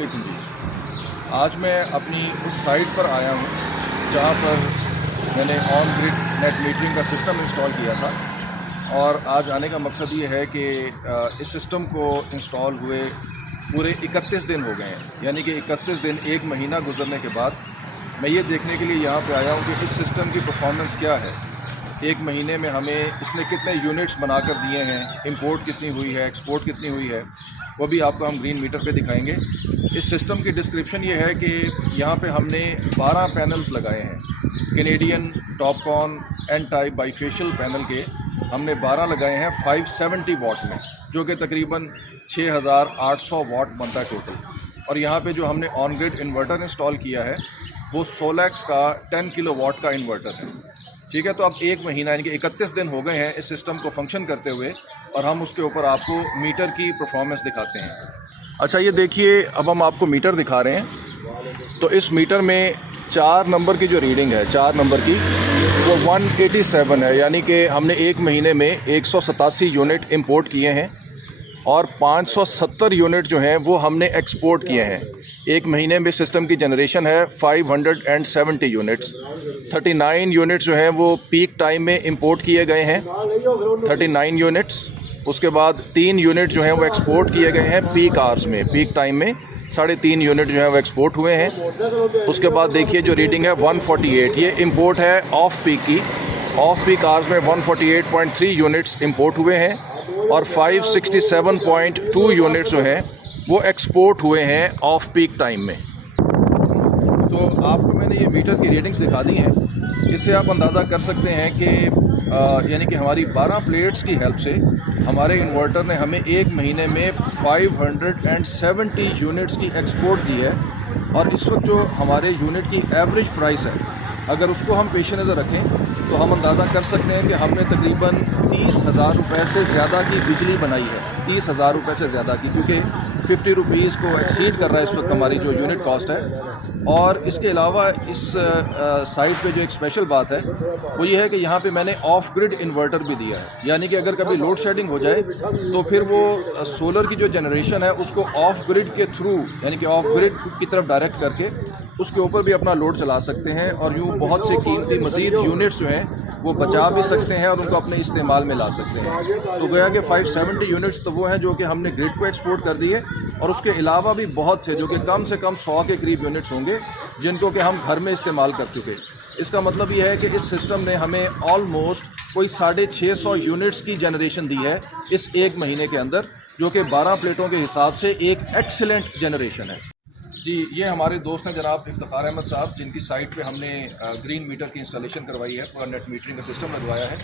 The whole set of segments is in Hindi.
वालेकुम जी। आज मैं अपनी उस साइट पर आया हूँ जहाँ पर मैंने ऑन ग्रिड नेट मीटरिंग का सिस्टम इंस्टॉल किया था, और आज आने का मकसद ये है कि इस सिस्टम को इंस्टॉल हुए पूरे 31 दिन हो गए हैं। यानी कि 31 दिन, एक महीना गुजरने के बाद मैं ये देखने के लिए यहाँ पे आया हूँ कि इस सिस्टम की परफॉर्मेंस क्या है। एक महीने में हमें इसने कितने यूनिट्स बनाकर दिए हैं, इंपोर्ट कितनी हुई है, एक्सपोर्ट कितनी हुई है, वो भी आपको हम ग्रीन मीटर पे दिखाएंगे। इस सिस्टम की डिस्क्रिप्शन ये है कि यहाँ पे हमने 12 पैनल्स लगाए हैं। Canadian Topcon N type bifacial panel के हमने 12 लगाए हैं 570 वाट में, जो कि तकरीबन 6800 वाट बनता है टोटल। और यहाँ पे जो हमने ऑन ग्रिड इन्वर्टर इंस्टॉल किया है वो सोलैक्स का 10 किलोवाट का इन्वर्टर है। ठीक है, तो अब एक महीना यानी कि 31 दिन हो गए हैं इस सिस्टम को फंक्शन करते हुए, और हम उसके ऊपर आपको मीटर की परफॉर्मेंस दिखाते हैं। अच्छा, ये देखिए, अब हम आपको मीटर दिखा रहे हैं। तो इस मीटर में 4 नंबर की जो रीडिंग है, 4 नंबर की, वो 187 है। यानी कि हमने एक महीने में 187 यूनिट इंपोर्ट किए हैं और 570 यूनिट जो हैं वो हमने एक्सपोर्ट किए हैं। एक महीने में सिस्टम की जनरेशन है 570 यूनिट्स। 39 यूनिट्स जो हैं वो पीक टाइम में इंपोर्ट किए गए हैं, 39 यूनिट्स। उसके बाद 3 यूनिट जो हैं वो एक्सपोर्ट किए गए हैं पीक आवर्स में, पीक टाइम में 3.5 यूनिट जो है वो एक्सपोर्ट हुए हैं। उसके बाद देखिए जो रीडिंग है 148, ये इंपोर्ट है ऑफ पीक की। ऑफ पीक आवर्स में 148.3 यूनिट्स इंपोर्ट हुए हैं और 567.2 यूनिट्स जो हैं वो एक्सपोर्ट हुए हैं ऑफ पीक टाइम में। तो आपको मैंने ये मीटर की रीडिंग्स दिखा दी हैं। इससे आप अंदाज़ा कर सकते हैं कि यानी कि हमारी 12 प्लेट्स की हेल्प से हमारे इन्वर्टर ने हमें एक महीने में 570 यूनिट्स की एक्सपोर्ट दी है। और इस वक्त जो हमारे यूनिट की एवरेज प्राइस है, अगर उसको हम पेश नज़र रखें तो हम अंदाज़ा कर सकते हैं कि हमने तकरीबन 30,000 रुपये से ज़्यादा की बिजली बनाई है। 30,000 रुपये से ज़्यादा की, क्योंकि 50 रुपीज़ को एक्सीड कर रहा है इस वक्त हमारी जो यूनिट कॉस्ट है। और इसके अलावा इस साइट पे जो एक स्पेशल बात है वो ये है कि यहाँ पे मैंने ऑफ ग्रिड इन्वर्टर भी दिया है। यानी कि अगर कभी लोड शेडिंग हो जाए तो फिर वो सोलर की जो जनरेशन है उसको ऑफ ग्रिड के थ्रू, यानी कि ऑफ ग्रिड की तरफ डायरेक्ट करके उसके ऊपर भी अपना लोड चला सकते हैं, और यूँ बहुत से कीमती मज़ीद यूनिट्स जो हैं वो बचा भी सकते हैं और उनको अपने इस्तेमाल में ला सकते हैं। तो गोया कि 570 यूनिट्स तो वो हैं जो कि हमने ग्रिड को एक्सपोर्ट कर दिए, और उसके अलावा भी बहुत से जो कि कम से कम 100 के करीब यूनिट्स होंगे जिनको कि हम घर में इस्तेमाल कर चुके। इसका मतलब ये है कि इस सिस्टम ने हमें ऑलमोस्ट कोई 650 यूनिट्स की जनरेशन दी है इस एक महीने के अंदर, जो कि 12 प्लेटों के हिसाब से एक एक्सीलेंट जनरेशन है। जी, ये हमारे दोस्त हैं जनाब इफ्तिखार अहमद साहब, जिनकी साइट पे हमने ग्रीन मीटर की इंस्टॉलेशन करवाई है, पूरा नेट मीटरिंग का सिस्टम लगवाया है।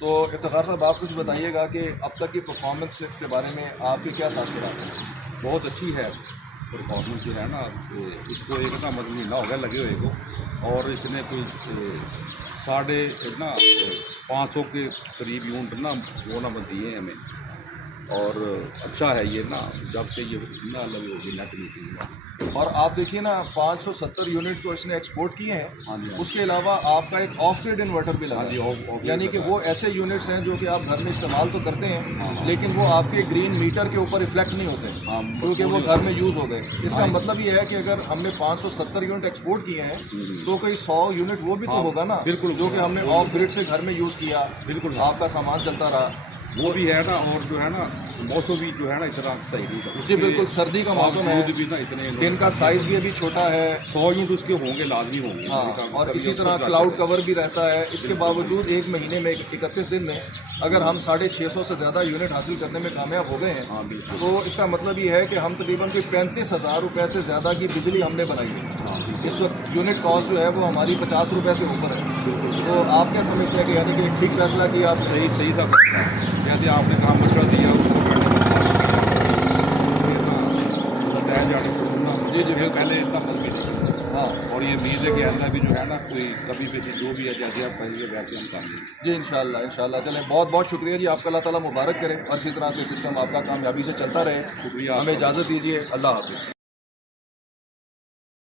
तो इफ्तिखार साहब, आप कुछ बताइएगा कि अब तक की परफॉर्मेंस के बारे में आपके क्या तासुरात हैं? बहुत अच्छी है परफॉर्मेंस जो है ना। इसको एक ना महीना हो गया लगे हुए को, और इसने कोई 550 के करीब यूनिट ना वो ना दिए हैं हमें। और अच्छा है ये ना, जब से ये ना लगे होगी नेट मीटिंग। और आप देखिए ना, 570 यूनिट तो इसने एक्सपोर्ट किए हैं। हाँ जी। उसके अलावा आपका एक ऑफ ग्रिड इन्वर्टर भी लगा है, यानी कि वो ऐसे यूनिट्स हैं जो कि आप घर में इस्तेमाल तो करते हैं लेकिन वो आपके ग्रीन मीटर के ऊपर रिफ्लेक्ट नहीं होते क्योंकि वो घर में यूज़ हो गए। इसका मतलब ये है कि अगर हमने 570 यूनिट एक्सपोर्ट किए हैं तो कोई 100 यूनिट वो भी तो होगा ना, बिल्कुल, जो कि हमने ऑफ ग्रिड से घर में यूज़ किया, बिल्कुल आपका सामान चलता रहा, वो भी है ना। और जो है ना मौसम भी जो है ना इतना सही नहीं था। जी बिल्कुल, सर्दी का मौसम है, भी ना इतने दिन का साइज़ भी अभी छोटा है, 100 यूनिट उसके होंगे, लाजमी होंगे। हाँ, और इसी तरह क्लाउड कवर भी रहता है। इसके बावजूद एक महीने में 31 दिन में अगर हम 650 से ज़्यादा यूनिट हासिल करने में कामयाब हो गए हैं, तो इसका मतलब ये है कि हम तकरीबन कोई 35,000 रुपये से ज़्यादा की बिजली हमने बनाई है। इस वक्त यूनिट कॉस्ट जो है वो हमारी 50 रुपये से ऊपर है। तो आप क्या समझते हैं कि यानी कि ठीक फैसला किया आप? सही था। जैसे आपने काम मशवरा दिया उसको जाने को सुनना। जी बिल्कुल, पहले इतना फर्क भी नहीं। हाँ, और ये उम्मीद है कि अंदर भी जो है ना कोई कभी भी जो भी है जैसे आप कहेंगे वैसे हम काम लेंगे। जी इंशाल्लाह इंशाल्लाह। चलें, बहुत बहुत शुक्रिया जी, आपका अल्लाह ताला मुबारक करे और इसी तरह से सिस्टम आपका कामयाबी से चलता रहे। शुक्रिया। हमें इजाज़त दीजिए, अल्लाह हाफ़िज़।